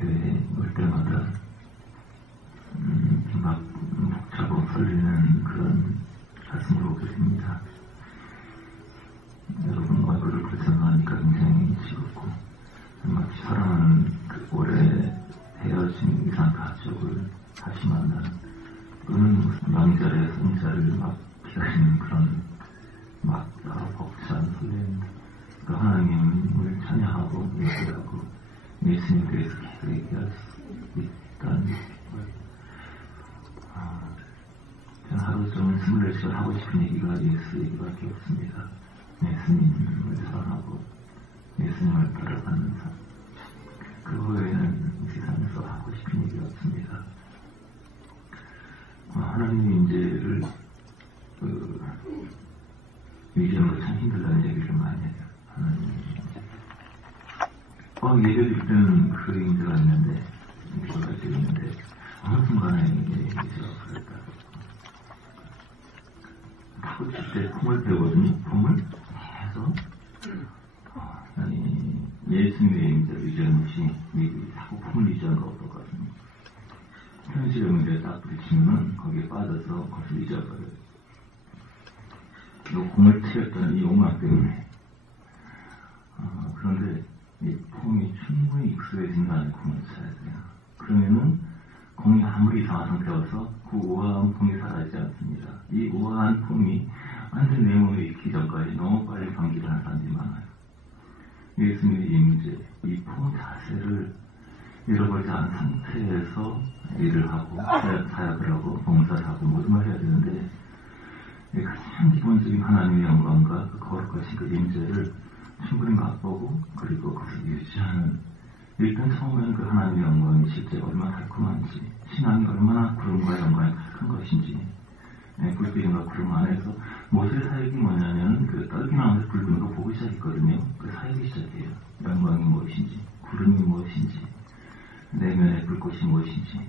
교회에 올 때마다 막 복잡하고 설레는 그런 가슴으로 오게 됩니다. 여러분 얼굴을 보자마니까 굉장히 즐겁고 마치 사랑하는 그 오래 헤어진 이상 가족을 다시 만나는 또는 명절에 성자를 막 기다리는 그런 막 벅찬 설렘, 그 하나님을 찬양하고 예배하고 예수님에 대해서 계속 얘기할 수 있다는 저는 하루 종일 24시간 하고 싶은 얘기가 예수 얘기밖에 없습니다. 예수님을 사랑하고 예수님을 따라가는 삶. 그 외에는 이 세상에서 하고 싶은 얘기가 없습니다. 하나님의 인재를 유지하는 거 참 힘들다는 얘기를 많이 해요. 하나님의 인재. 예배 드릴 때는 그 인재가 있는데, 인재가 있는데, 어느 순간에 인재가 그랬다. 타고 칠 때 폼을 배우거든요. 폼을 해서 아니 예수님의 인재를 유지하는 것이 자꾸 폼을 유지하는 거 어떨거든요. 현실의 문제에 딱 부딪히면은 거기에 빠져서 그것을 잊어버려요. 이 공을 튀었던 이 욕망 때문에. 그런데 이 폼이 충분히 익숙해진다는 공을 쳐야 돼요. 그러면은 공이 아무리 이상한 상태여서 그 우아한 폼이 사라지지 않습니다. 이 우아한 폼이 완전 내 몸에 익기 전까지 너무 빨리 감기를 하는 사람들이 많아요. 예수님의 임재, 이 폼 자세를 잃어버리지 않은 상태에서 일을 하고 사역을 하고 봉사를 하고 모든 걸 해야 되는데 가장 기본적인 하나님의 영광과 그 거룩하신 그 임재를 충분히 맛보고 그리고 그것을 유지하는 일단 처음에는 그 하나님의 영광이 실제 얼마나 달콤한지 신앙이 얼마나 구름과 영광이 큰 것인지 불빛과 구름 안에서 모세 사역이 뭐냐면 그 떨기나무에서 붉은 거 보고 시작했거든요. 그 사역이 시작해요. 영광이 무엇인지 구름이 무엇인지 내면의 불꽃이 무엇인지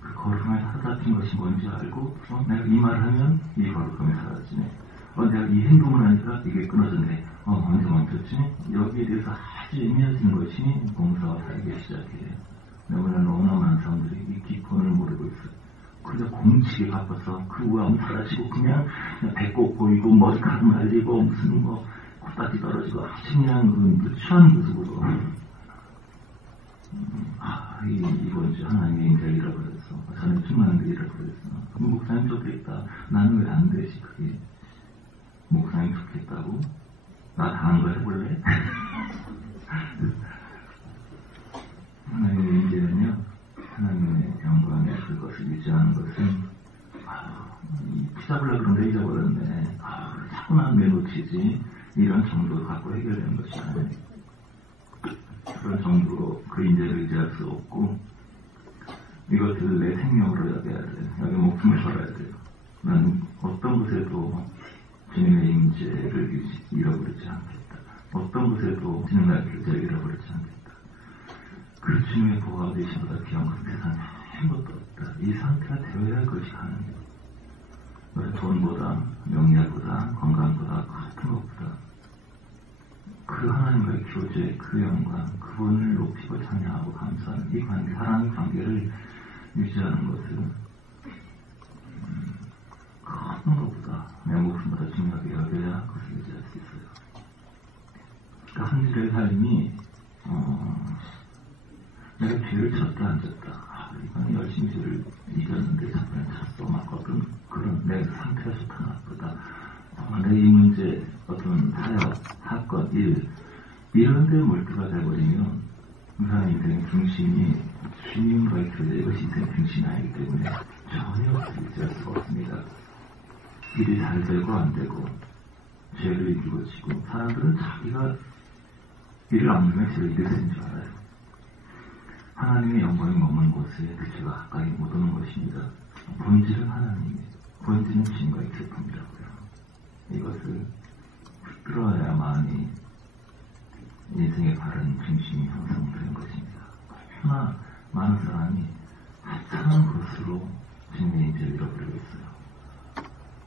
그 거룩함에 사로잡힌 것이 뭔지 알고 내가 이 말을 하면 이 거룩함이 사라지네. 내가 이 행동을 하니까 이게 끊어졌네. 언제 멈췄지? 여기에 대해서 아주 예민해지는 것이 봉사와 사역의 시작이에요. 너무나 많은 사람들이 이 기본을 모르고 있어요. 그저 공치게 바빠서 그 우아함 사라지고 그냥 배꼽 보이고 머리카락 말리고 무슨 코딱지 떨어지고 아주 그냥 누추한 모습으로 이번 주 하나님의 인자를 잃어버렸어. 저는 충만한 게 잃어버렸어. 목사님 좋겠다. 나는 왜 안 되지 그게. 목사님 좋겠다고? 나 당한 거 해볼래? 하나님의 인재는요, 하나님의 영광의 그것을 유지하는 것은, 피잡으려고 그런데 잊어버렸네. 자꾸 난 왜 놓치지? 이런 정도를 갖고 해결되는 것이 아니에요. 그런 정도로 그 인재를 유지할 수 없고, 이것을 내 생명으로 여겨야 돼요. 여기 목숨을 걸어야 돼요. 난 어떤 곳에도 주님의 임재를 잃어버리지 않겠다. 어떤 곳에도 주님의 교제를 잃어버리지 않겠다. 그 주님의 보호가 되시보다 귀한 것 세상에 아무것도 없다. 이 상태가 되어야 할 것이 가능해요. 돈보다, 명예보다, 건강보다, 같은 것보다 그 하나님과의 교제, 그 영광, 그분을 높이고 찬양하고 감사하는 이 관계, 사랑의 관계를 유지하는 것은 큰 것보다 내 목숨보다 중요하게 여겨야 그것을 유지할 수 있어요. 그러니까 한 주의 삶이 내가 죄를 졌다 안 졌다. 이번에 열심히 죄를 이겼는데 저번에 졌어. 막 어떤 그런 내 상태가 좋다 나쁘다. 내 이 문제 어떤 사역, 사건, 일 이런 데 몰두가 돼버리면 그 사람 인생의 중심이 주님과의 교제 이것이 인생의 중심이 아니기 때문에 전혀 유지할 수가 없습니다. 일이 잘 되고 안 되고 죄를 이기고 지고 사람들은 자기가 일을 악물면 죄를 이길 수 있는 줄 알아요. 하나님의 영광이 머무는 곳에 그 죄가 가까이 못 오는 것입니다. 본질은 하나님이에요. 본질은 주님과의 교통이라고요. 이것을 끌어야만이 인생의 바른 중심이 형성되는 것입니다. 얼마나 많은 사람이 하찮은 것으로 주님의 인재를 잃어버리고 있어요.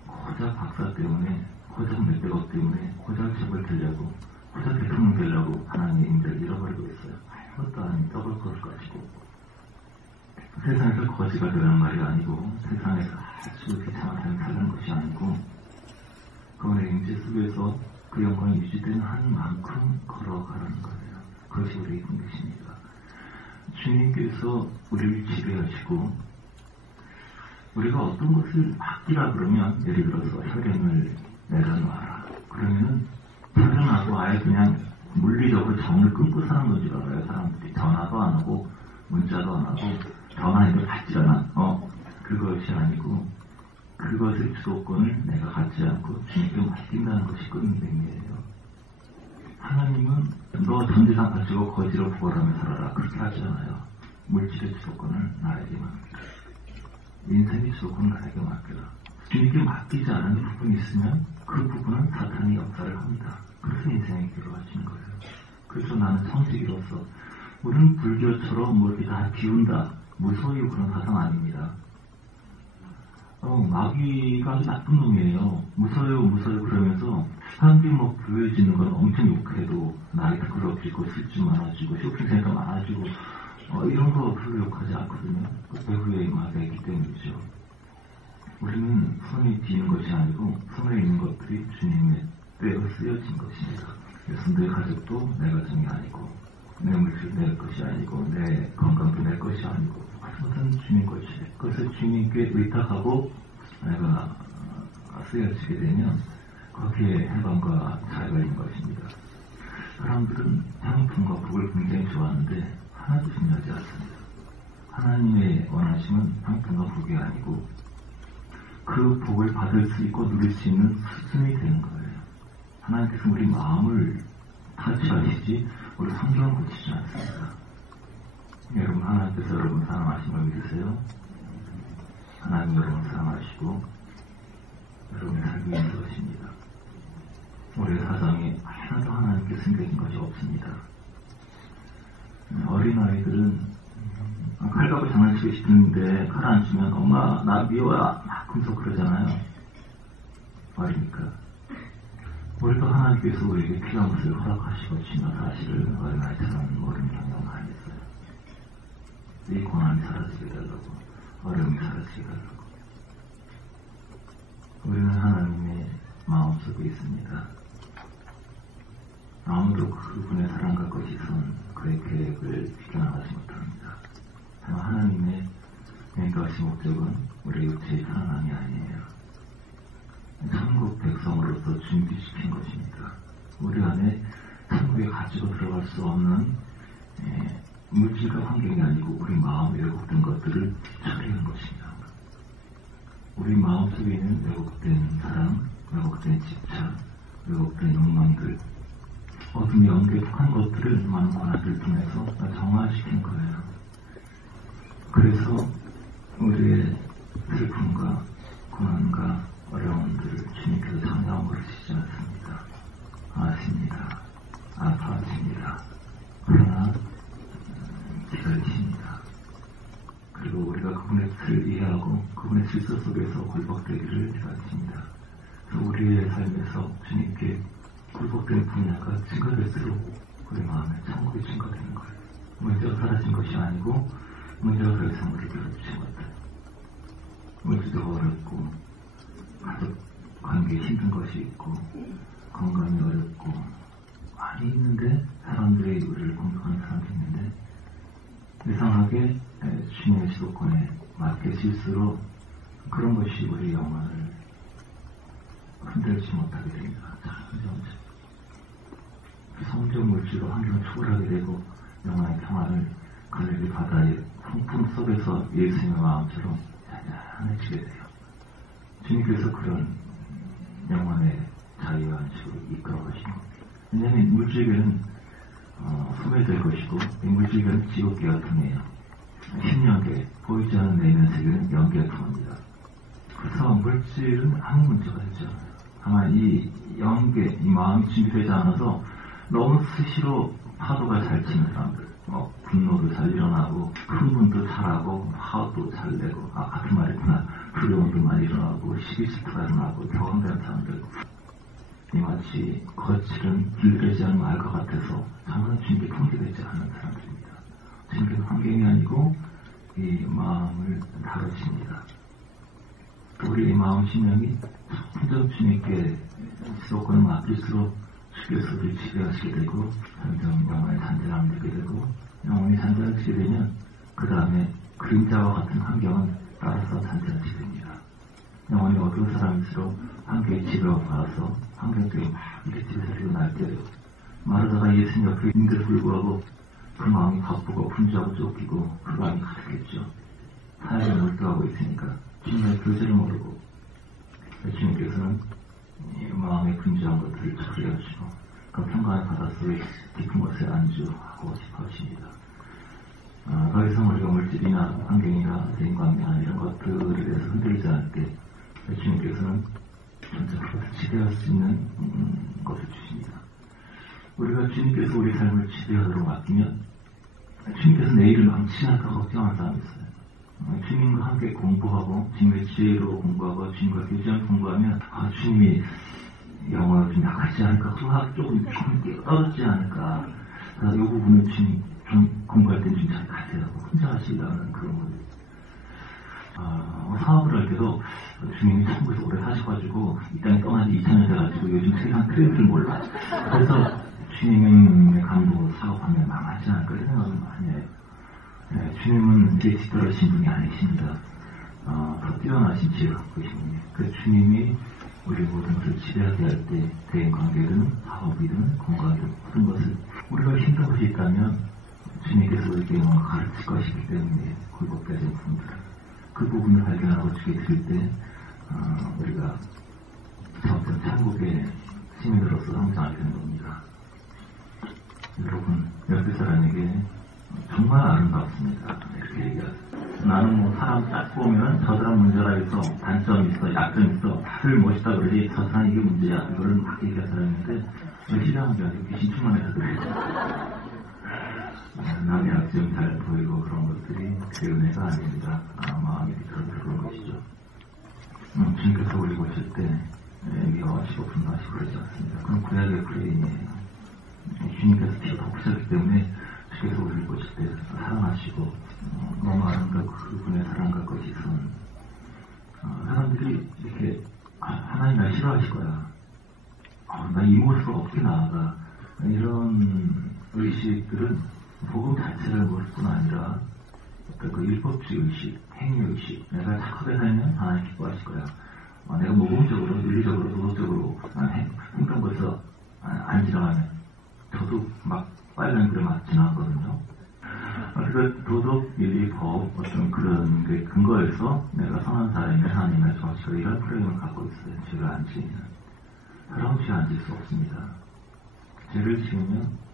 고작 박사 때문에, 고작 몇백억 때문에, 고작 책을 들려고, 고작 대통령 되려고 하나님의 인재를 잃어버리고 있어요. 아무것도 아닌 떡을 것을 가지고 세상에서 거지가 되라는 말이 아니고 세상에서 아주 비참한 삶을 살는 것이 아니고 그분의 임재 속에서 그 영광이 유지되는 한 만큼 걸어가라는 거예요. 그것이 우리의 뜻입니다. 주님께서 우리를 지배하시고 우리가 어떤 것을 맡기라 그러면 예를 들어서 혈행을 내려놔라. 그러면은 혈행하고 아예 그냥 물리적으로 정을 끊고 사는 건 줄 알아요. 사람들이 전화도 안 하고 문자도 안 하고 전화해도 받지 않아. 그것이 아니고 그것의 주도권을 내가 갖지 않고 주님께 맡긴다는 것이 끊는 의미예요. 하나님은 너 전재산 가지고 거지로 부활하며 살아라. 그렇게 하지 않아요. 물질의 주도권을 나에게 맡기라. 인생의 주도권을 나에게 맡기라. 주님께 맡기지 않은 부분이 있으면 그 부분은 사탄이 역사를 합니다. 그래서 인생의 길을 하시는 거예요. 그래서 나는 성직이로서 우리는 불교처럼 뭐 이렇게 다 비운다. 무서워요. 그런 사상 아닙니다. 마귀가 아주 나쁜 놈이에요. 무서워요 그러면서 사람들이 뭐 교회 짓는 건 엄청 욕해도 나이트 클럽 짓고 술집 많아지고 쇼핑센터 많아지고 이런 거 별로 욕하지 않거든요. 그 배후에 마귀가 있기 때문이죠. 우리는 손이 비는 것이 아니고 손에 있는 것들이 주님의 때로 쓰여진 것입니다. 그래서 내 가족도 내 가정이 아니고 내 물질 내 것이 아니고 내 건강도 내 것이 아니고 그것은 주님 것이에요. 그것을 주님께 의탁하고 내가 쓰여지게 되면 거기에 해방과 자유가 있는 것입니다. 사람들은 형통과 복을 굉장히 좋아하는데 하나도 중요하지 않습니다. 하나님의 원하심은 형통과 복이 아니고 그 복을 받을 수 있고 누릴 수 있는 수준이 되는 거예요. 하나님께서 우리 마음을 타치하시지 우리 성경을 고치지 않습니다. 여러분 하나님께서 여러분 사랑하신 걸 믿으세요? 하나님 여러분 사랑하시고 여러분이 살기 위해서 것입니다. 우리의 사정이 하나도 하나님께 숨겨진 것이 없습니다. 어린아이들은 칼 갖고 장난치고 싶은데 칼 안 주면 엄마 나 미워야 막 금속 그러잖아요. 어리니까. 우리도 하나님께서 우리에게 필요한 것을 허락하시고 주시는 사실을 어린아이처럼 모르는 경우가 많이 있어요. 이 고난이 사라지게 되려고 어려움이 사라지게 되려고 우리는 하나님의 마음속에 있습니다. 아무도 그분의 사랑과 것이선 그의 계획을 비켜나가지 못합니다. 다만 하나님의 인도하신 목적은 우리의 육체의 편안함이 아니에요. 천국 백성으로서 준비시킨 것입니다. 우리 안에 천국에 가지고 들어갈 수 없는 물질과 환경이 아니고 우리 마음에 왜곡된 것들을 처리하는 것입니다. 우리 마음속에 있는 왜곡된 사랑, 왜곡된 집착, 왜곡된 욕망들, 어둠의 연계에 속한 것들을 많은 고난들을 통해서 정화시킨 거예요. 그래서 우리의 슬픔과 고난과 어려움들을 주님께서 장려한 것이지 않습니다. 아십니다. 아파하십니다. 그러나 기다리십니다. 그리고 우리가 그분의 뜻을 이해하고 그분의 질서 속에서 굴복되기를 기다리십니다. 그래서 우리의 삶에서 주님께 굴복된 분야가 증가될수록 우리 마음에 천국이 증가되는 거예요. 문제가 사라진 것이 아니고 문제가 더 이상 우리를 괴롭히는 것들. 물질도 어렵고 가족 관계에 힘든 것이 있고 건강이 어렵고 많이 있는데 사람들이 우리를 공격하는 사람도 있는데 이상하게 주님의 지도권에 맞게 실수로 그런 것이 우리 영혼을 흔들지 못하게 됩니다. 성적 물질로 환경을 초월하게 되고 영혼의 평화를 갈릴리 바다의 풍풍 속에서 예수님의 마음처럼 잔잔해지게 돼요. 주님께서 그런 영혼의 자유와 안식으로 이끌어 가시는 겁니다. 왜냐하면 물질계는 소멸될 것이고 이 물질계는 지옥계와 통해요. 신령계, 보이지 않는 내면 세계는 영계와 통합니다. 그래서 물질은 아무 문제가 되지 않아요. 다만 이 영계, 이 마음이 준비되지 않아서 너무 수시로 파도가 잘 치는 사람들, 분노도 잘 일어나고 흥분도 잘하고 화도 잘 내고 같은 말이구나. 두려움도 많이 일어나고 시기질투가 일어나고 경험된 사람들 이 마치 거칠은 길들이지 않은 말 것 같아서 정말 주님께 통제되지 않는 사람들입니다. 주님께서 환경이 아니고 이 마음을 다루십니다. 우리의 마음 심령이 점점 주님께 지속권을 맡길수록 주께서 우리를 지배하시게 되고 점점 영혼의 잔잔함을 느끼게 되고 영혼이 잔잔해지게 되면 그 다음에 그림자와 같은 환경은 따라서 잔잔해지게 됩니다. 영혼이 어두운 사람일수록 환경의 지배가 받아서 환경 속에 막 이렇게 집에서 날때요. 마르다가 예수님 옆에 있는데도 불구하고 그 마음이 바쁘고 분주하고 쫓기고 그 마음이 가득했죠. 사역에 몰두하고 있으니까 주님의 교제를 모르고 주님께서는 이 마음의 분주한 것들을 처리하시고 그 평강의 바닷속에 깊은 곳에 안주하고 싶어 하십니다. 더 이상 우리가 물질이나 환경이나 대인관계나 이런 것들에 대해서 흔들리지 않을 때 주님께서는 전적 그것을 지배할 수 있는 것을 주십니다. 우리가 주님께서 우리 삶을 지배하도록 맡기면 주님께서 내일을 망치할까 걱정하는 사람이 있어요. 주님과 함께 공부하고 주님의 지혜로 공부하고 주님과 교제하며 공부하면 주님이 영어가 좀 약하지 않을까 수학 조금 떨어지지 않을까 그래서 이 부분은 주님 좀 공부할 때는 좀 잘 가세요. 혼자 하시라는 그런 거예요. 사업을 할 때도 주님이 천국에서 오래 사셔가지고 이 땅에 떠난 지 2000년 돼가지고 요즘 세상 트렌드를 몰라. 그래서 주님의 감독으로 사업하면 망하지 않을까 이런 생각을 많이 해요. 네, 주님은 이제 뒤떨어진 분이 아니십니다. 더 뛰어나신 지혜를 갖고 계신 분이에요. 그 주님이 우리 모든 것을 지배하게 할 때 대인관계든 사업이든 건강이든 모든 것을 우리가 힘든 것이 있다면 주님께서 우리에게 뭔가 가르칠 것이기 때문에 굴복되어 진 부분들 그 부분을 발견하고 주게 드릴 때 우리가 점점 천국의 시민으로서 성장하게 되는 겁니다. 여러분 옆에 사람에게 정말 아름답습니다. 이렇게 얘기하세요. 나는 뭐 사람 딱 보면 저 사람 문제라 해서 단점이 있어, 약점이 있어, 다들 멋있다 그러지 저 사람 이게 문제야. 이거를 막 얘기할 사람인데 시장한 게 아니고 귀신 충만해서 그래요. 남의 약점 잘 보이고 그런 것들이 그 은혜가 아닙니다. 마음이 그런 것이죠. 주님께서 우리 보실 때 미워하시고 분노하시고 그러지 않습니다. 그건 구약의 프레임이에요. 주님께서 피가 더 크셨기 때문에 주께서 우리를 보실 때 사랑하시고 너무 아름답고 그분의 사랑과 것이 있으면 사람들이 이렇게 하나님 날 싫어하실 거야. 나 이 모습을 어떻게 나아가 이런 의식들은 복음 자체를 모를 뿐 아니라 어떤 그 율법주의 의식, 행위의식 내가 착하게 살면 하나님 기뻐하실 거야. 내가 모범적으로, 윤리적으로, 도덕적으로 행동에서 안 지나가면 저도 막 빨간 글에 막 지나가거든요. 그래서 도덕, 윤리, 법 어떤 그런 게 근거에서 내가 선한 사람이면 하나님의 좋아하시고 이런 프레임을 갖고 있어요. 죄를 안 지으면. 사람은 죄 안 지을 수 없습니다. 죄를 지으면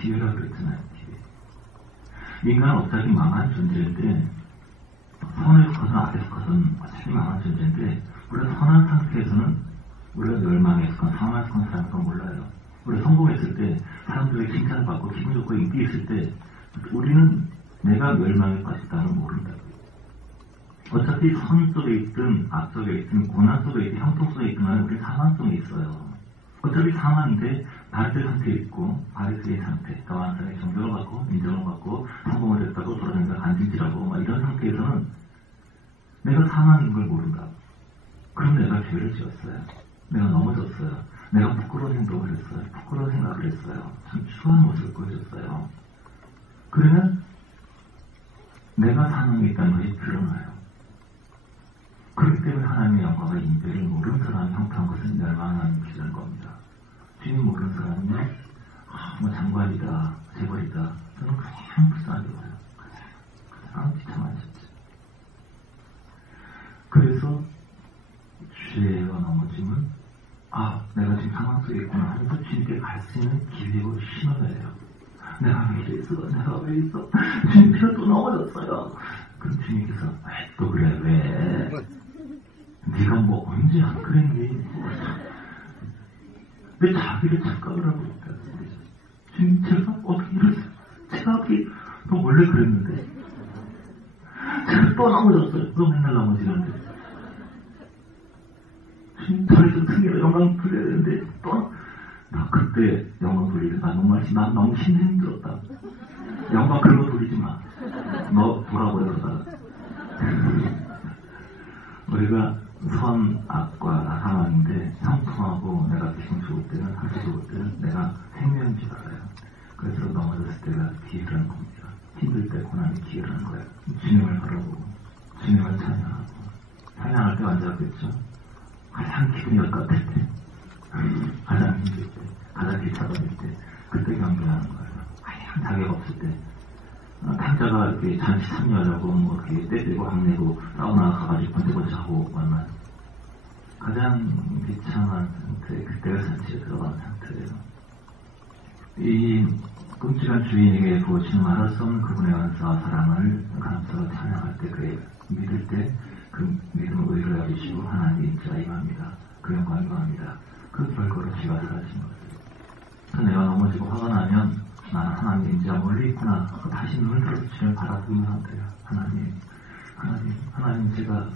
기회라 그랬잖아요. 기회. 인간은 어차피 망한 존재인데 선에 속하든 악에 속하든 어차피 망한 존재인데 우리가 선한 상태에서는 우리가 멸망에 속한 상황에 속한 사람인 건 몰라요. 우리가 성공했을 때 사람들에게 칭찬을 받고 기분 좋고 인기 있을 때 우리는 내가 멸망에 빠졌다는 걸 모른다고요. 어차피 선 속에 있든 악 속에 있든 고난 속에 있든 형통 속에 있든 간에 우리 사망 속에 있어요. 어차피 사망인데 바리새 상태에 있고 바리새의 상태, 다만 사람이 정정을 받고 인정을 받고 성공을 했다고 돌아다니면서 간질질하고 막 이런 상태에서는 내가 사망인 걸 모른다. 그럼 내가 죄를 지었어요. 내가 넘어졌어요. 내가 부끄러운 행동을 했어요. 부끄러운 생각을 했어요. 참 추한 모습을 보여줬어요. 그러면 내가 사망에 있다는 것이 드러나요. 그렇기 때문에 하나님의 영광과 인배를 모르는 사람이 형통한 것은 멸망하는 길인 겁니다. 주님 모르는 사람은 뭐 장관이다, 재벌이다. 저는 그냥 불쌍하게 봐요. 가장 비참하셨죠. 그래서 죄와 넘어짐은 내가 지금 상황 속에 있구나 하면서 주님께 갈 수 있는 기회고 신호예요. 내가 왜 이랬어? 내가 왜 있어? 주님 피가 또 넘어졌어요. 그럼 주님께서 또 그래 왜? 네가 뭐 언제 안 그랬니? 왜 자기를 착각을 하고 있다? 주님 제가 어떻게 이랬어요? 제가 또 원래 그랬는데 제가 또 넘어졌어요. 또 맨날 넘어지는데 주님 저를 좀 승리로 영광 돌려야 되는데 또 나 그때 영광 돌리고 난 너무 힘들었다. 영광 그런 거 돌리지 마. 그러다가 우리가 선악과 상황인데 형통하고 내가 기분 좋을 때는 하기 좋을 때는 내가 생명인 줄 알아요. 그래서 넘어졌을 때가 기회라는 겁니다. 힘들 때 고난이 기회라는 거예요. 주님을 바라보고 주님을 찬양하고 찬양할 때 앉았겠죠. 가장 기분이 어떨 때 가장 힘들 때 가장 기차버릴 때 그때 경배하는 거예요. 가장 자격 없을 때 탕자가 이렇게 잔치 참여하려고 뭐 이렇게 때리고 항내고 사우나 가가지고 번쩍번쩍 하고 만나요. 가장 비참한 상태, 그때가 잔치에 들어간 상태예요. 이 끔찍한 주인에게 부어지는 말할 수 없는 그분의 은사와 사랑을 감사와 찬양할 때 그의 믿을 때 그 믿음을 의로 여기시고 하나님의 인자가 임합니다. 그 영광이 임합니다. 그 결과로 지가 사라진 거예요. 내가 넘어지고 화가 나면 나는 하나님의 인자가 멀리 있구나. 다시 눈을 들어서 주님을 바라보기만 하면 돼요. 하나님 제가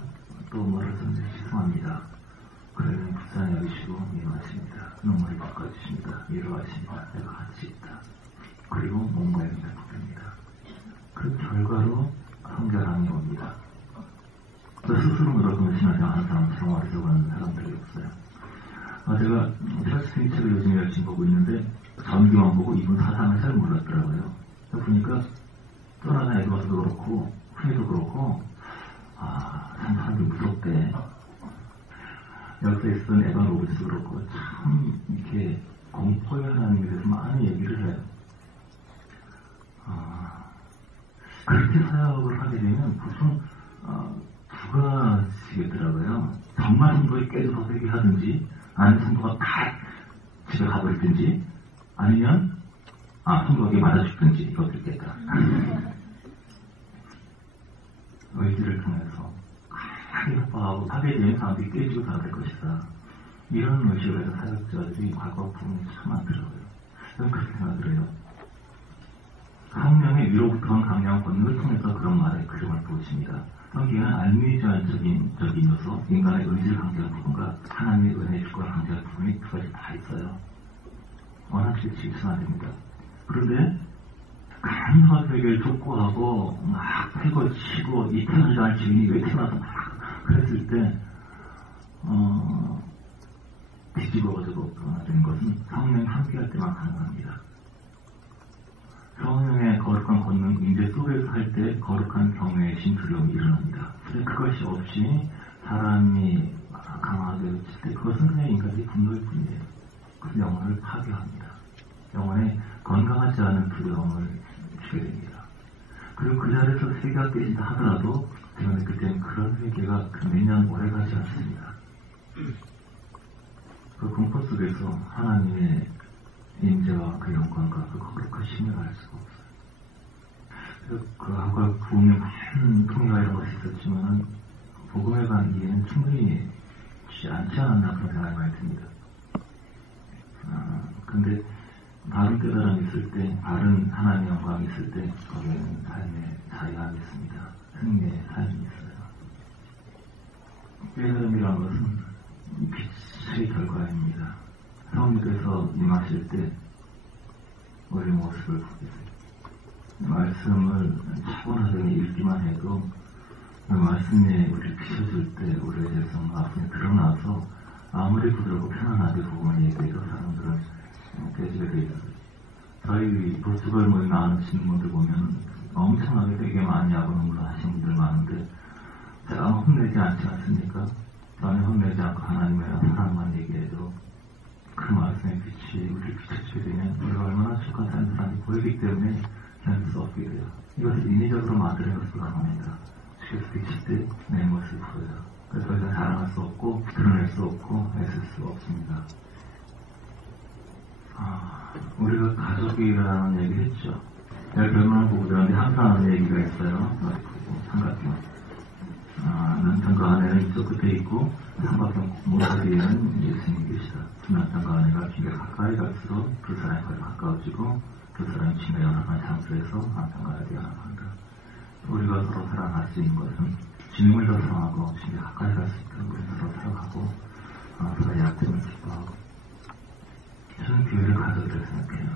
또 멀어졌는데 죄송합니다. 그러면 불쌍히 여기시고 미워하십니다. 눈물을 닦아주십니다. 위로하십니다. 내가 같이 있다. 그리고 몸과 영이 회복됩니다. 그 결과로 성결함이 옵니다. 스스로 노력하면 신앙생활 하는 사람처럼 어리석은 사람들이 없어요. 제가 찰스 책을 요즘 열심히 보고 있는데 전기만 보고 이분 사상을 잘 몰랐더라고요. 보니까 떠나는 에드워스도 그렇고 후에도 그렇고 참 사람들이 무섭대. 역사에 있었던 에반 로버츠도 그렇고 참 이렇게 공포의 하나님에 대해서 많은 얘기를 해요. 그렇게 사역을 하게 되면 보통 두 가지겠더라고요. 정말 성도가 깨져서 회개하든지 아니면 성도가 다 집에 가버리든지 아니면 성도에게 맞아 죽든지 이것도 있겠다. 의지를 통해서 강하게 협박하고 파괴되는 사람들이 깨지고 살아갈 것이다. 이런 의식을 해서 사역자들이 과거 부분이 참 많더라고요. 저는 그렇게 생각을 해요. 성령의 위로부터 강력한 권능을 통해서 그런 말의 그림을 보십니다. 성경은 알미주안적인 요소, 인간의 의지를 강조한 부분과 하나님의 은혜의 주권을 강조한 부분이 두 가지 다 있어요. 원하지 지으시면 안 됩니다. 그런데 강력한 회개를 촉구하고 막 패고 치고 이 태어날 주인이 왜 태어나서 막 그랬을 때 뒤집어가지고 되는 것은 성령이 함께할 때만 가능합니다. 성령의 거룩한 권능, 임재 속에서 할 때 거룩한 경외의 신투력이 일어납니다. 근데 그것이 없이 사람이 강하게 외칠 때 그것은 그냥 인간의 분노일 뿐이에요. 그 영혼을 파괴합니다. 영혼에 건강하지 않은 두려움을 주게 됩니다. 그리고 그 자리에서 회개가 깨진다 하더라도 제가 느낄 때는 그런 회개가 몇 년 오래 가지 않습니다. 그 공포 속에서 하나님의 임재와 그 영광과 그 거룩한 신을 알 수가 없어요. 그 아까 부흥의 많은 통일과 이런 것이 있었지만은 복음에 관한 이해는 충분히 쉽지 않지 않았나 그런 생각이 많이 듭니다. 근데 바른 깨달음이 있을 때, 바른 하나님의 영광이 있을 때 거기에는 삶의 자유함이 있습니다. 승리의 삶이 있어요. 깨달음이라는 것은 빛의 결과입니다. 성령께서 임하실 때 우리 모습을 보게 돼요. 말씀을 차분하게 읽기만 해도 그 말씀이 우리를 비춰줄 때 우리에 대해서 앞에 드러나서 아무리 부드럽고 편안하게 복음을 얘기해도 사람들은 깨지게 되죠. 저희 보스걸 모임 나누시는 분들 보면 엄청나게 되게 많이 하고 농사하시는 분들 많은데 제가 혼내지 않지 않습니까? 전혀 혼내지 않고 하나님의 사랑만 얘기해도 그 말씀의 빛이 우리를 비춰주게 되면 우리가 얼마나 축한 삶을 사는지 보이기 때문에 견딜 수 없게 돼요. 이것을 인위적으로 만드는 것이 불가능합니다. 주께서 비칠 때 내 모습을 보여요. 그래서 더 이상 자랑할 수 없고 드러낼 수 없고 애쓸 수 없습니다. 우리가 가족이라는 얘기를 했죠. 내가 결혼을 보고 들었는데 항상 하는 얘기가 있어요. 삼각형. 남편과 아내는 이쪽 끝에 있고 삼각형 모서리에는 예수님이 계시다. 남편과 아내가 귀가 가까이 갈수록 두 사람이 거의 가까워지고 두 사람이 친밀 연합한 장소에서 남편과 아내가 연합한다. 우리가 서로 사랑할 수 있는 것은 주님을 더 사랑하고 주님이 가까이 갈 수 있도록 우리 서로 사랑하고 서로의 약점을 기뻐하고 저는 교회를 가족이라고 생각해요.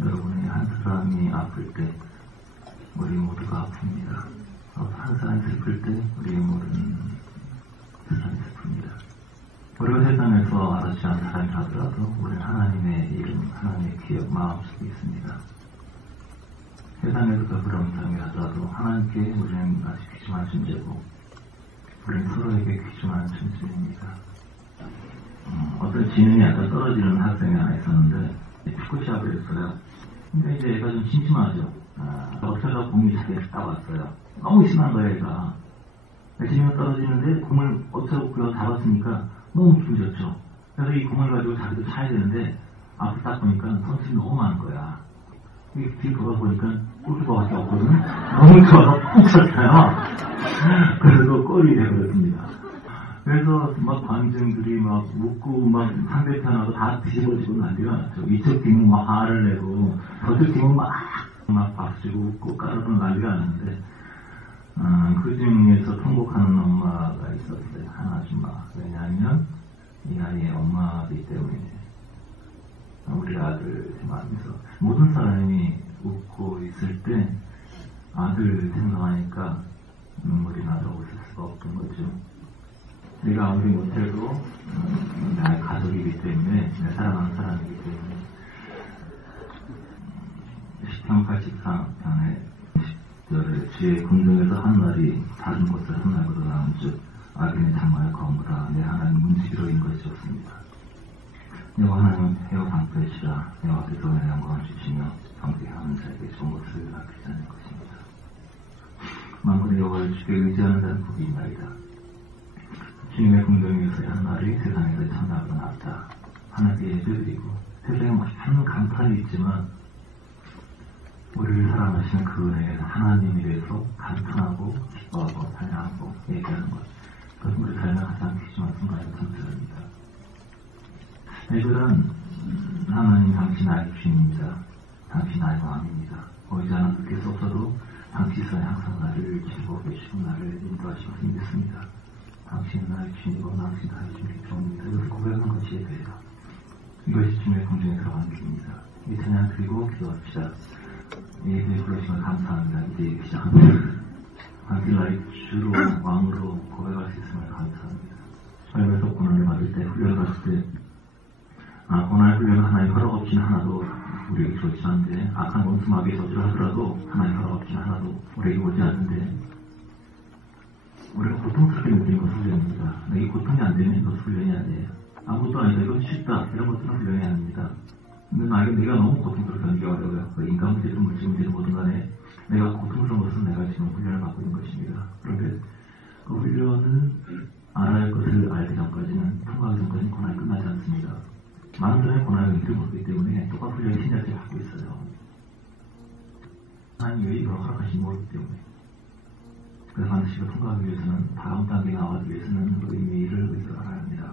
여러분이 한 사람이 아플 때 우리 모두가 아픕니다. 한 사람이 슬플 때 우리 모르는 사람이 슬픕니다. 우리가 세상에서 알아주지 않은 사람이 하더라도 우리는 하나님의 이름, 하나님의 기억 마음속에 있습니다. 세상에서 그 부러운 사람이 하더라도 하나님께 우리는 아주 귀중한 존재고 우리는 서로에게 귀중한 존재입니다. 어떤 지능이 아까 떨어지는 학생이 하나 있었는데 축구 시합을 했어요. 근데 이제 애가 좀 심심하죠. 어쩌다 공이 자기가 딱 왔어요. 너무 심한 거예요, 애가. 지능이 떨어지는데 공을 어쩌고 잡았으니까 너무 기분 좋죠. 그래서 이 공을 가지고 자기도 차야 되는데 앞을 딱 보니까 선수들이 너무 많은 거야. 뒤에 돌아보니까 골키퍼밖에 없거든. 너무 좋아서 푹 쳤어요. 그래서 골이 되버렸습니다. 그래서 막 관중들이 막 웃고 막 상대편하고 다 뒤집어지고 난리가 이쪽 팀은 막 화를 내고 저쪽 팀은 막 박수치고 웃고 까르르 난리가 나는데 그 중에서 통곡하는 엄마가 있었어요. 한 아줌마. 왜냐하면 이 아이의 엄마이기 때문에 우리 아들 생각하면서 모든 사람이 웃고 있을 때 아들 생각하니까 눈물이 나라고 있을 수가 없던 거죠. 내가 아무리 못해도 나의 가족이기 때문에 내 사랑하는 사람이기 때문에 시편 84편에 10절에 주의 궁정에서 한 날이 다른 곳에 한 날보다 나은 즉 악인의 장마의 거무라 내 하나님 문지기로인 것이 좋습니다. 여호와 하나님은 해와 방패시라 여호와께서 내 영광을 주시며 방패 하는 자에게 좋은 것을 아끼지 않을 것입니다. 만군의 여호와를 주께 의지하는 자는 복이 있나이다. 주님의 궁정에서의 한 날이 세상에서 천사보다 낫다. 하나님께 예배드리고 세상에 많은 감탄이 있지만 우리를 사랑하시는 그 은혜에서 하나님에 대해서 감탄하고 기뻐하고 찬양하고 얘기하는 것, 그것은 우리 삶의 가장 귀중한 순간이라고 생각합니다. 애들은 하나님 당신 나의 주인입니다. 당신 나의 왕입니다. 보이지 않아 느낄 수 없어도 당신은 항상 나를 지키고 계시고 나를 인도하시고 믿습니다. 당신은 나의 주인이고 당신 나의 주인입니다. 이것을 고백하는 것이 예배예요. 이것이 주님의 궁정에 들어가는 길입니다. 이 찬양 드리고 기도합시다. 예배에 불러주시면 감사합니다. 이제 시작합니다. 당신 나의 주로 왕으로 고백할 수 있음을 감사합니다. 삶에서 고난을 받을 때 훈련을 갔을 때 고난의 훈련은 하나님 허락 없이는 하나도 우리에게 좋지 않은데 악한 원수마귀의 저주를 하더라도 하나님 허락 없이는 하나도 우리에게 오지 않는데 우리가 고통스럽게 느끼는 것은 훈련입니다. 이 고통이 안 되면 이것은 훈련이 아니에요. 아무것도 아니다. 이건 쉽다. 이런 것들은 훈련이 아닙니다. 근데 만약에 내가 너무 고통스럽게 견디기 어려워요. 인간 문제든 물질 문제든 뭐든 간에 내가 고통스러운 것은 내가 지금 훈련을 받고 있는 것입니다. 그런데 그 훈련은 알아야 할 것을 알기 전까지는 통과하기 전까지는 고난이 끝나지 않습니다. 많은 사람이 고난을 인지를 모르기 때문에 똑같은 훈련이 신자들이 받고 있어요. 하나님이 왜 이걸 허락하신지 모르기 때문에. 그래서 반드시 이걸 통과하기 위해서는 다음 단계에 나가기 위해서는 의미를 알아야 합니다.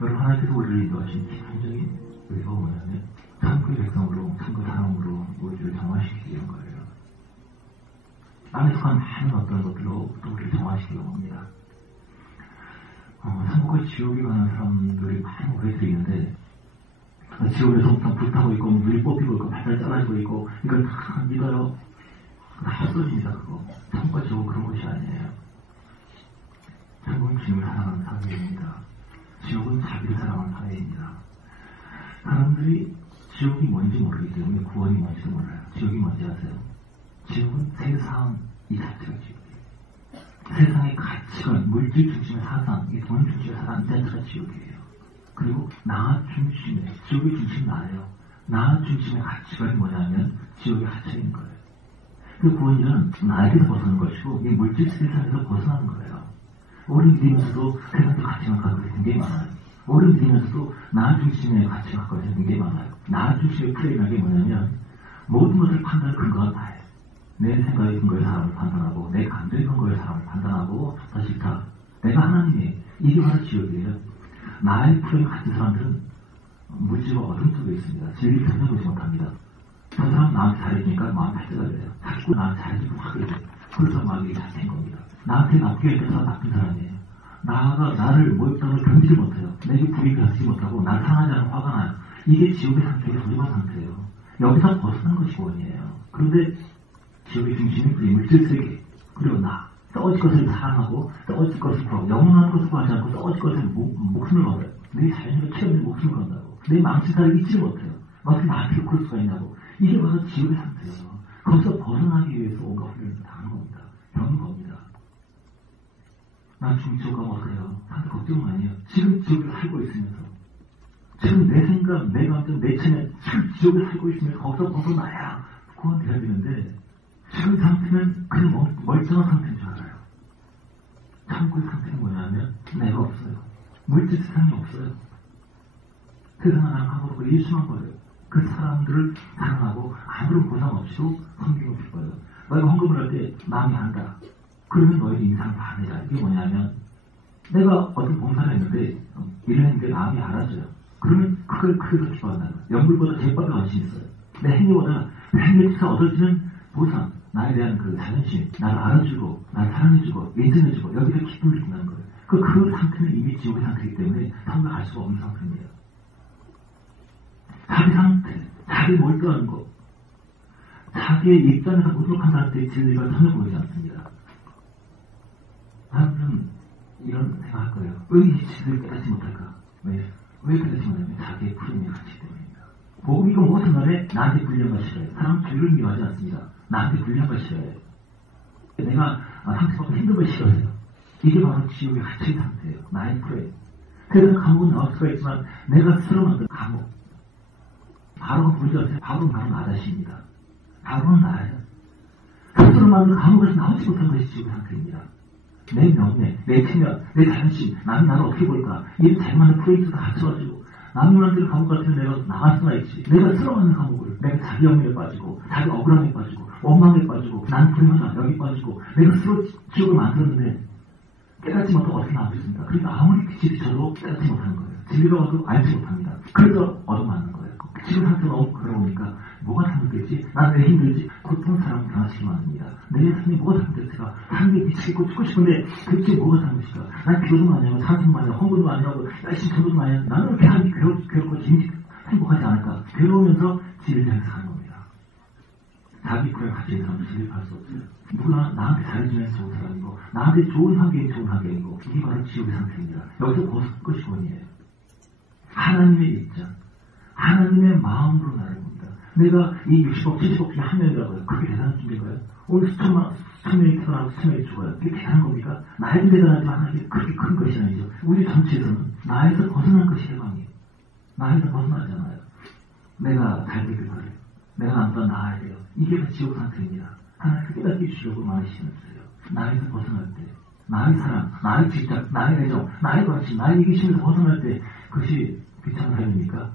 여러분 하나님께서 우리를 인도하신 기본적인 의미가 뭐냐면 천국의 백성으로 천국의 사람으로 우리를 정화시키기 위한 거예요. 땅에 속한 많은 어떤 것들로 또 우리를 정화시키려고 합니다. 천국과 지옥에 가는 사람들이 많은 오해들이 있는데 지옥에서 엄청 불타고 있고 물이 뽑히고 있고 발달 잘라지고 있고 이걸 다 믿어요. 다 헛소리입니다. 그거 천국과 지옥은 그런 것이 아니에요. 천국은 주님을 사랑하는 사회입니다. 지옥은 자기를 사랑하는 사회입니다. 사람들이 지옥이 뭔지 모르기 때문에 구원이 뭔지도 몰라요. 지옥이 뭔지 아세요? 지옥은 세상 이 자체가 지옥이에요. 세상의 가치관, 물질 중심의 사상, 이 돈 중심의 사상 이 자체가 지옥이에요. 그리고 나 중심의, 지옥의 중심은 나예요. 나 중심의 가치관이 뭐냐면 지옥에 갇혀있는 거예요. 그 구원이란 나에게서 벗어나는 것이고 이 물질 세상에서 벗어나는 거예요. 오래 믿으면서도 세상의 가치관 갖고 있는 게 많아요. 오래 믿으면서도 나 중심의 가치관 갖고 있는 게 많아요. 나 중심의 프레임이라는 게 뭐냐면 모든 것을 판단할 근거가 나예요. 내 생각의 근거에 사람을 판단하고 내 감정의 근거에 사람을 판단하고 좋다 싫다. 내가 하나님이에요. 이게 바로 지옥이에요. 나의 프레임 같은 사람들은 물질과 어둠 속에 있습니다. 진리를 전혀 보지 못합니다. 저 사람 나한테 잘해주니까 마음이 발전해요. 자꾸 나한테 잘해주고 막 그래요. 그래서 마음이 잘된 겁니다. 나한테 나쁘게 해서 나쁜 사람이에요. 나를 모욕당을 견디지 못해요. 내게 불이익을 하지 못하고 나를 사랑하지 않는 화가 나요. 이게 지옥의 상태예요. 소중한 상태예요. 여기서 벗어나는 것이 구원이에요. 그런데 지옥의 중심은 이 물질 세계, 그리고 나 썩어질 것을 사랑하고 썩어질 것을 구하고 영원한 것을 구하지 않고 썩어질 것을 목숨을 걸어요. 내 자신을 채우는 목숨을 건다고. 내 망치사를 잊지 못해요. 어떻게 나한테 그럴 수가 있냐고. 이게 바로 지옥의 상태예요. 거기서 벗어나기 위해서 온갖 훈련을 다 하는 겁니다. 겪는 겁니다. 난 지금 지옥 가면 어떡해요? 한테 걱정은 아니에요. 지금 지옥에 살고 있으면서 지금 내 생각, 내 감정, 내 체면 지금 지옥에 살고 있으면서 거기서 벗어나야 구원돼야 되는데 지금 상태는 그냥 멀쩡한 상태인 줄 알아요. 참고의 상태는 뭐냐면 내가 없어요. 물질 세상이 없어요. 세상은 안 가고 예수만 버려요. 그 사람들을 사랑하고 아무런 보상 없이도 섬기고 싶어요. 너희가 헌금을 할 때 마음이 한다. 그러면 너희 인상 반해라. 이게 뭐냐면 내가 어떤 봉사를 했는데 일을 했는데 마음이 알아줘요. 그러면 그걸 크게 기뻐한다는 거예요. 연불보다 제법에 관심이 있어요. 내 행위보다 행위에서 얻어지는 보상, 나에 대한 그 자존심, 나를 알아주고 나를 사랑해주고 인정해주고 여기서 기쁨을 느낀다는 거예요. 그 상태는 이미 지옥의 상태이기 때문에 성과 갈 수가 없는 상태입니다. 자기 상태, 자기 몰두하는 것, 자기의 입장에서 무조건 사람들의 진리가 전혀 보이지 않습니다. 사람들은 이런 생각할 거예요. 왜 이 진리를 깨닫지 못할까? 왜 깨닫지 못하냐면 자기의 불행의 가치 때문입니다. 복음 이거 무엇은 간에 나한테 불리한 걸 싫어해요. 사람은 죄를 미워하지 않습니다. 나한테 불리한 걸 싫어해요. 내가 상처받고 힘든 걸 싫어해요. 이게 바로 지옥의 갇힌 상태예요. 나의 불행. 그래서 감옥은 나올 수가 있지만 내가 스스로 만든 감옥. 바로가 보지 않으세요? 바로는 바로 나 자신입니다. 바로는 나예요. 스스로 만든 감옥에서 나오지 못한 것이 지옥의 상태입니다. 내 명예, 내 체면, 내 자존심, 남이 나를 어떻게 볼까? 이 자기만의 프레임스가 갇혀가지고 남이 만드는 감옥 같으면 내가 나갈 수가 있지. 내가 스스로 만든 감옥을 내가 자기 영역에 빠지고 자기 억울함에 빠지고 원망에 빠지고 난 불행하다 여기 빠지고 내가 스스로 지옥을 만들었는데 깨닫지 못하고 어떻게 나오겠습니까? 그러니까 아무리 빛이 비춰도 깨닫지 못하는 거예요. 진리가 와도 알지 못합니다. 그래서 얻어맞는 거예요. 지금 상태가 너무 그러니까 뭐가 잘못됐지? 난 왜 힘들지? 고통 사람 변화시키면 안 됩니다. 내 삶이 뭐가 잘못됐을까? 하늘에 미치겠고 죽고 싶은데 그게 뭐가 잘못일까? 난 기도도 많이 하고 찬송도 많이 하고 헌금도 많이 하고 열심히 전도도 많이 하고 나는 이렇게 하니 괴롭고 행복하지 않을까? 괴로우면서 진리를 향해서 가는 겁니다. 자기 불행 가진 사람은 진리를 할 수 없어요. 누구나 나한테 잘해주면서 좋은 사람이고 나한테 좋은 환경이 좋은 환경이고 이게 바로 지옥의 상태입니다. 여기서 벗어날 것이 원이에요. 하나님의 입장, 하나님의 마음으로 나를 봅니다. 내가 이 60억, 70억 중에 한 명이라고요. 그게 대단한 존재인가요? 오늘 수천 명이 태어나고 수천 명이 죽어요. 이게 대단한 겁니까? 나에도 대단하지만 하나님이 그렇게 큰 것이 아니죠. 우리 전체에서는 나에서 벗어난 것이 해방이에요. 나에서 벗어나잖아요. 내가 잘 되길 바래요. 내가 남보다 나아야 돼요. 이게 바로 지옥 상태입니다. 하나님께 깨닫게 해주려고 많이 신경 써요. 나에서 벗어날 때, 나의 사랑, 나의 집착, 나의 애정, 나의 관심, 나의 이기심에서 벗어날 때 그것이 귀찮은 삶입니까?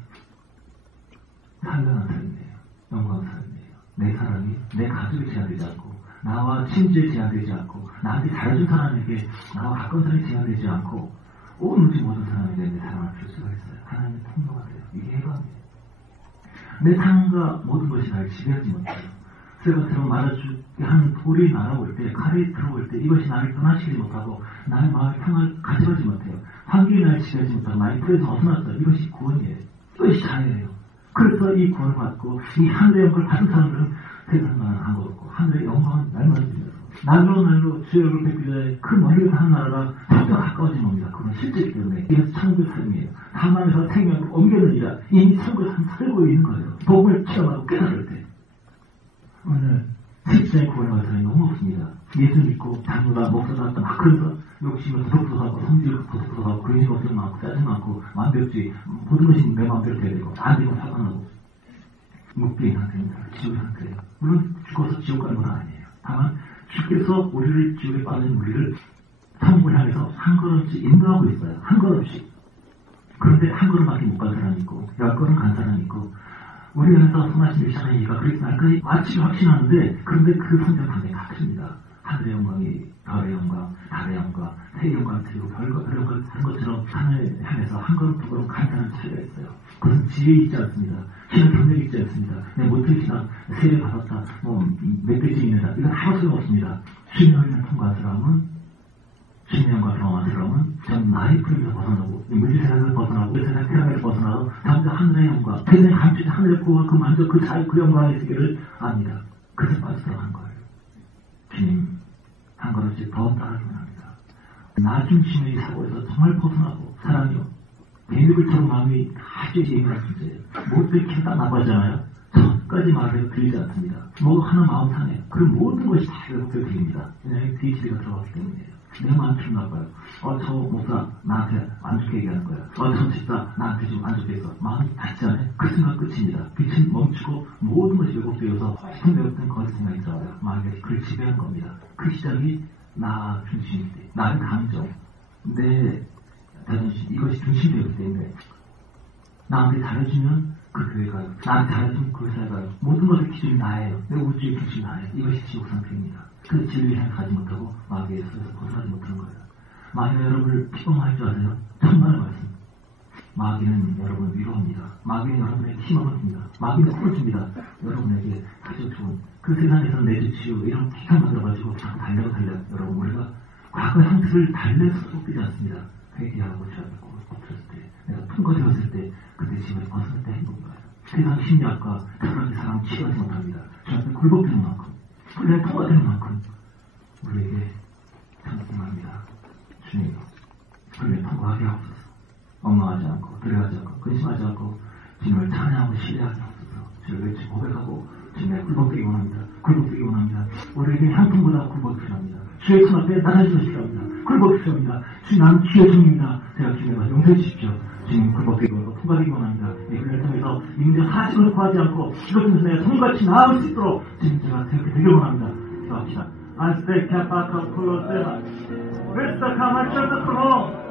상당한 삶이에요. 영광 삶이에요. 내 사랑이 내 가족에 제한되지 않고 나와 친지에 제한되지 않고 나한테 잘해준 사람에게 나와 가까운 사람이 제한되지 않고 온 우주 모든 사람에게 내 사랑을 줄 수가 있어요. 하나님의 통로가 돼요. 이게 해방이에요. 내 삶과 모든 것이 나를 지배하지 못해요. 쇠같으로 맞아주게 하는 돌이 날아올 때, 칼이 들어올 때 이것이 나를 떠나시지 못하고 나의 마음의 평화를 가져가지 못해요. 환경이 나를 지배하지 못하고 나의 불에서 벗어났다. 이것이 구원이에요. 이것이 자유예요. 그래서 이 구원을 받고 이 하늘의 영광을 받은 사람들은 세상만은 안 거롭고 하늘의 영광은 날마다 주면서 날로 주역을 뵙기 전에 그 멀리서 한 나라가 더더 가까워진 겁니다. 그건 실제이기 때문에 이것은 천국의 삶이에요. 사망에서 생명을 옮겨내니라 이미 천국에 살고 있는 거예요. 복을 체험하고 깨달을 때 오늘 실제의 구원을 받은 사람이 너무 없습니다. 예수 믿고 장로다 목사다 막 그래서 욕심을 도덕도덕하고 성질을 도덕도덕하고 근심 걱정 많고 짜증 많고 완벽주의 모든 것이 내 마음대로 돼야 되고 안 되면 화가 나고 묶인 상태입니다. 지옥 상태예요. 물론 죽어서 지옥 가는 건 아니에요. 다만 주께서 우리를 지옥에 빠진 우리를 천국을 향해서 한 걸음씩 인도하고 있어요. 한 걸음씩. 그런데 한 걸음밖에 못 간 사람이 있고 10걸음 간 사람이 있고 우리 안에서 선하신 메시아이가 그리스도 날까지 마치를 확신하는데 그런데 그 선정은 당연히 같습니다. 하늘의 영광이 별의 영광, 달의 영광, 새의 영광을 드리고 별과 별의 영광을 다른 것처럼 하늘을 향해서 한 걸음 두 걸음 간 사람 차이가 있어요. 그것은 지혜 있지 않습니다. 신은 경력이 있지 않습니다. 내 모텔 신앙, 세례 받았다, 멧돼지 있는다. 이건 아무 소용 없습니다. 주님을 위한 통과한 사람은 신념과 경험한 사람은 전 나의 풀에서 벗어나고 물질 세상에서 벗어나고 이 세상 태양에서 벗어나서 당장 하늘의 영광, 세상의 감추지 하늘의 구원 그 만족 그 자유 그 영광의 세계를 압니다. 그래서 빠져들어간 거예요. 주님 아버지 더 따르기 원합니다. 나 중심의 사고에서 정말 벗어나고 사랑이요. 대미불처럼 마음이 아주 예민한 존재예요. 못 들킨다 나빠잖아요. 저까지 말해도 들리지 않습니다. 뭐 하나 마음 상해. 그럼 모든 것이 다 회복되어 들립니다. 왜냐하면 DHD가 들어갔기 때문이에요. 내 마음 기분 나빠요. 저 목사 나한테 안 좋게 얘기하는 거야. 저 집사 나한테 좀 안 좋게 했어. 마음이 닿지 않아요? 그 순간 끝입니다. 빛은 멈추고 모든 것이 왜곡되어서 처음 배웠던 거짓 생각이 들어와요. 마음이 그를 지배한 겁니다. 그 시작이 나 중심일 때, 나의 감정, 내 자존심, 이것이 중심이 되기 때문에 나한테 잘해주면 그 교회 가요. 나한테 잘해주면 그 회사에 가요. 모든 것의 기준이 나예요. 내 우주의 중심이 나예요. 이것이 지옥 상태입니다. 그 진리를 향하지 못하고 마귀의 손에서 벗어나지 못하는 거예요. 마귀가 여러분을 피곤할 줄 아세요? 천만의 말씀. 마귀는 여러분을 위로합니다. 마귀는 여러분에게 희망을 줍니다. 마귀는 꿈을 줍니다. 여러분에게 아주 좋은 그 세상에서 내주치유 이런 기가 만들어가지고 자꾸 달려 여러분 우리가 과거의 상태를 달래서 쏟기지 않습니다. 회개하고 죄하고 엎드렸을 때 내가 통과되었을 때 그때 지금 벗어날 때 행복인가요? 세상 심리학과 사람 치유하지 못합니다. 저한테 굴복되는 만큼 우리가 통과되는 만큼 우리에게 참고합니다. 주님 우리를 통과하게 하옵소서. 엉망하지 않고 두려워하지 않고 근심하지 않고 주님을 찬양하고 신뢰하지 않소서. 주를 외치고 고백하고 주님의 굴복되기 원합니다. 굴복되기 원합니다. 우리에게 향통보다 굴복이 필요합니다. 주의 손 앞에 나가주셔서 필요합니다. 굴복이 필요합니다. 주님 나는 주의 종입니다. 제가 주님을 용서해 주십시오. 주님 굴복되기 원하고 통과되기 원합니다. 이 훈련을 통해서 임자 사실을 구하지 않고 이것 통해서 내가 성같이 나아갈 수 있도록 주님 제가 그렇게 되길 원합니다. 기도합시다. 안스테카파카 콜로세라 웨스타 카마차드 크로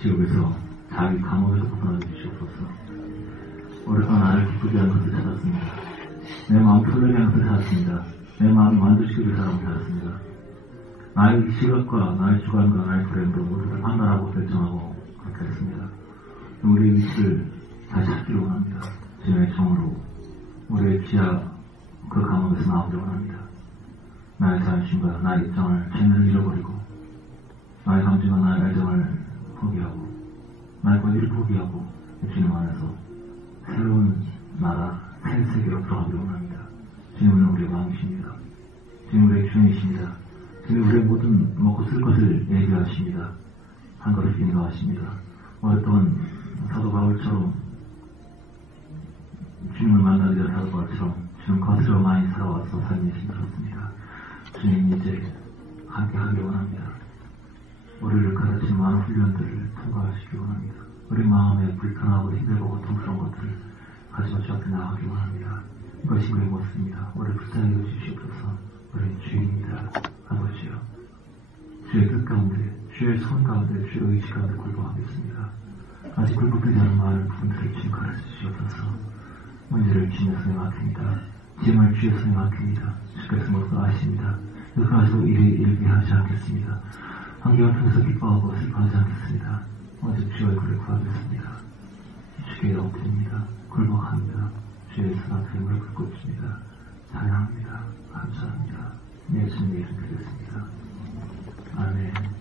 지옥에서 자기 감옥에서 벗어나 주시옵소서. 오랫동안 나를 기쁘게 하는 것을 찾았습니다. 내 마음 설레게 하는 것을 찾았습니다. 내 마음이 만족시키는 사람을 찾았습니다. 나의 시각과 나의 주관과 나의 불행으로 우리를 판단하고 결정하고 그렇게 했습니다. 우리의 위치를 다시 찾기를 원합니다. 주님의 정으로 우리의 지하 그 감옥에서 나오기를 원합니다. 나의 자존심과 나의 입장을 죄를 잃어버리고 나의 감정과 나의 애정을 포기하고 나의 권위를 포기하고 주님 안에서 새로운 나라, 새 세계로 들어가기를 원합니다. 주님은 우리의 왕이십니다. 주님 우리의 주인이십니다. 주님 우리의 모든 먹고 쓸 것을 예비하십니다. 한 그릇 인도하십니다. 오랫동안 사도 바울처럼 주님을 만나기 전 사도 바울처럼 주님 겉으로 많이 살아와서 삶이 힘들었습니다. 주님 이제 함께 하길 원합니다. 우리를 가르치는 많은 훈련들을 통과하시기 원합니다. 우리 마음에 불편하고 힘들고 고통스러운 것들을 가지고 주 앞에 나가기 원합니다. 이것이 우리의 모습입니다. 우리를 붙잡아 주시옵소서. 우리는 주인입니다. 아버지요. 주의 뜻 가운데, 주의 손 가운데, 주의 의지 가운데 굴복하겠습니다. 아직 굴복되지 않은 많은 부분들을 주님 가르쳐 주시옵소서. 문제를 주님의 손에 맡깁니다. 짐을 주의 손에 맡깁니다. 주께서 모두 아십니다. 그래서 일이 하지 않겠습니다. 환경을 통해서 기뻐하고 슬퍼하지 않겠습니다. 오직 주의 얼굴을 구하겠습니다. 주께 엎드립니다. 굴복합니다. 주의 손 앞에 무릎을 꿇습니다. 찬양합니다. 감사합니다. 예수님의 이름 드렸습니다. 아멘.